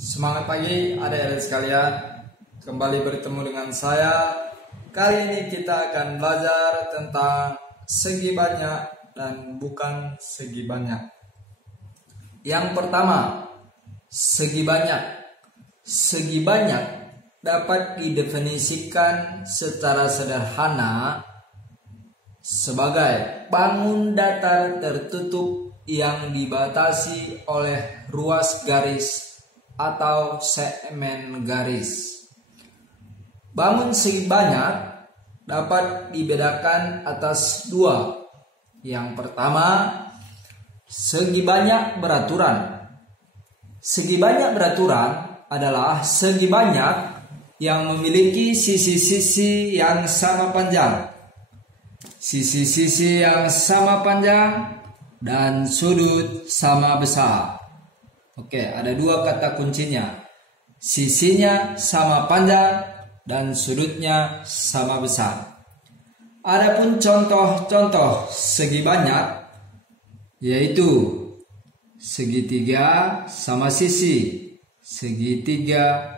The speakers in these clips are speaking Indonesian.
Semangat pagi adik-adik sekalian. Kembali bertemu dengan saya. Kali ini kita akan belajar tentang segi banyak dan bukan segi banyak. Yang pertama, segi banyak. Segi banyak dapat didefinisikan secara sederhana sebagai bangun datar tertutup yang dibatasi oleh ruas garis atau segmen garis. Bangun segi banyak dapat dibedakan atas dua. Yang pertama, segi banyak beraturan. Segi banyak beraturan adalah segi banyak yang memiliki sisi-sisi yang sama panjang. Sisi-sisi yang sama panjang dan sudut sama besar. Oke, ada dua kata kuncinya. Sisinya sama panjang dan sudutnya sama besar. Adapun contoh-contoh segi banyak yaitu segitiga sama sisi, segitiga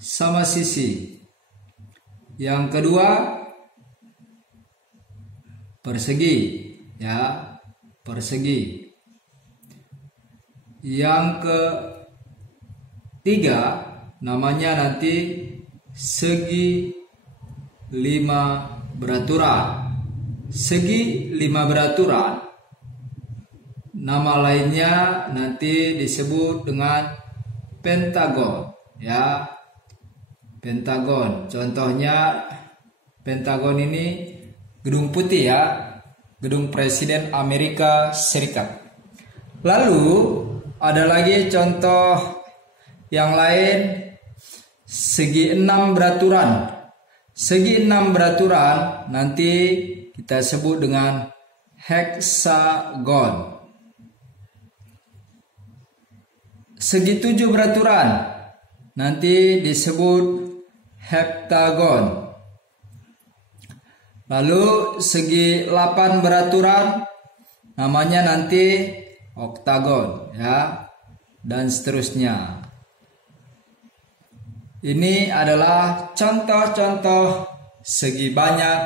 sama sisi. Yang kedua, persegi, ya, persegi. Yang ketiga namanya nanti segi lima beraturan. Segi lima beraturan, nama lainnya nanti disebut dengan pentagon, ya, pentagon. Contohnya pentagon ini gedung putih, ya, gedung Presiden Amerika Serikat. Lalu ada lagi contoh yang lain, segi enam beraturan. Segi enam beraturan nanti kita sebut dengan heksagon. Segi tujuh beraturan nanti disebut heptagon. Lalu segi 8 beraturan namanya nanti oktagon, ya, dan seterusnya. Ini adalah contoh-contoh segi banyak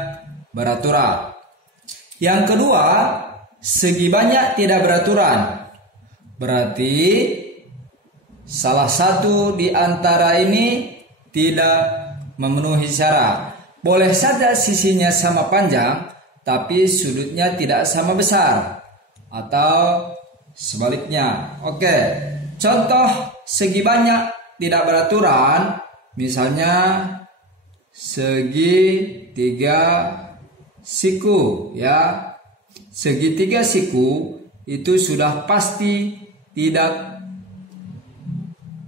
beraturan. Yang kedua, segi banyak tidak beraturan. Berarti salah satu di antara ini tidak memenuhi syarat. Boleh saja sisinya sama panjang, tapi sudutnya tidak sama besar, atau sebaliknya. Oke, contoh segi banyak tidak beraturan, misalnya segitiga siku, ya. Segitiga siku itu sudah pasti tidak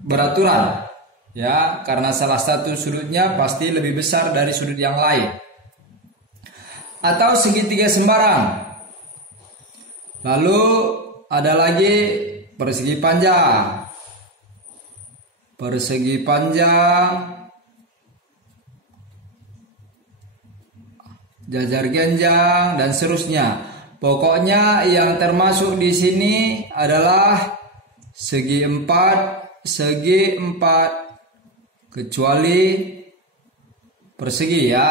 beraturan, ya, karena salah satu sudutnya pasti lebih besar dari sudut yang lain. Atau segitiga sembarang. Lalu ada lagi persegi panjang. Persegi panjang, jajar genjang, dan seterusnya. Pokoknya yang termasuk di sini adalah segi empat, kecuali persegi, ya,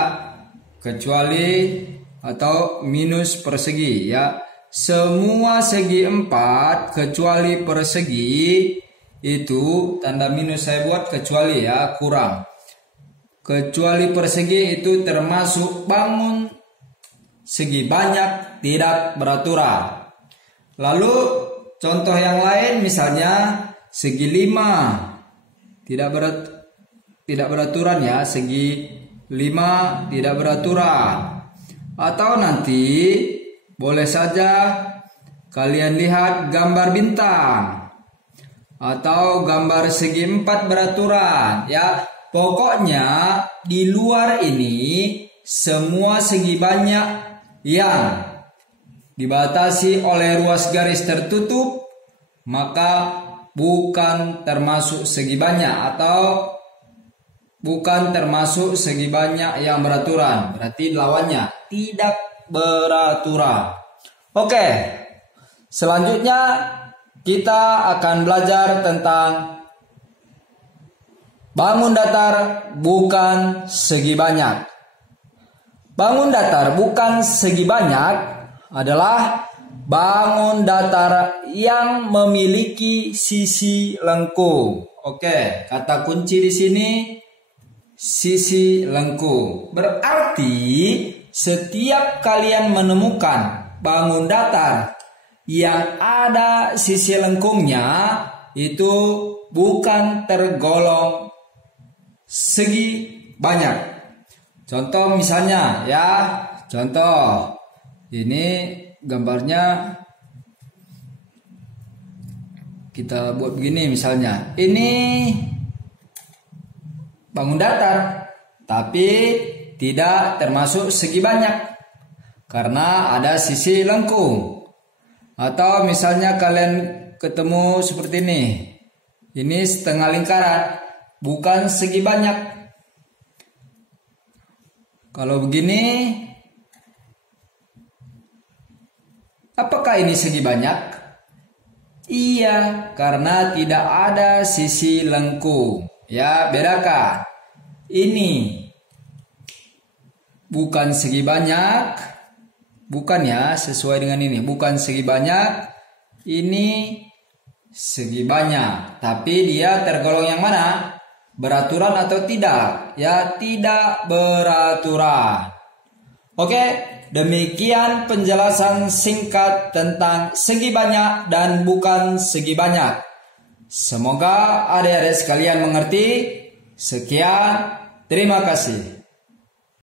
kecuali atau minus persegi, ya. Semua segi empat kecuali persegi itu tanda minus saya buat kecuali, ya, kurang. Kecuali persegi itu termasuk bangun segi banyak tidak beraturan. Lalu contoh yang lain misalnya segi lima tidak beraturan, ya, segi lima tidak beraturan. Atau nanti boleh saja kalian lihat gambar bintang atau gambar segi empat beraturan, ya. Pokoknya di luar ini semua segi banyak yang dibatasi oleh ruas garis tertutup maka bukan termasuk segi banyak atau bukan termasuk segi banyak yang beraturan. Berarti lawannya tidak beraturan. Oke, selanjutnya kita akan belajar tentang bangun datar bukan segi banyak. Bangun datar bukan segi banyak adalah bangun datar yang memiliki sisi lengkung. Oke, kata kunci di sini sisi lengkung. Berarti setiap kalian menemukan bangun datar yang ada sisi lengkungnya itu bukan tergolong segi banyak. Contoh misalnya ya, contoh ini gambarnya kita buat begini misalnya. Ini bangun datar tapi tidak termasuk segi banyak karena ada sisi lengkung. Atau misalnya kalian ketemu seperti ini. Ini setengah lingkaran, bukan segi banyak. Kalau begini, apakah ini segi banyak? Iya, karena tidak ada sisi lengkung. Ya, bedakan. Ini bukan segi banyak. Bukan ya, sesuai dengan ini. Bukan segi banyak. Ini segi banyak. Tapi dia tergolong yang mana? Beraturan atau tidak? Ya, tidak beraturan. Oke, demikian penjelasan singkat tentang segi banyak dan bukan segi banyak. Semoga adik-adik sekalian mengerti. Sekian, terima kasih.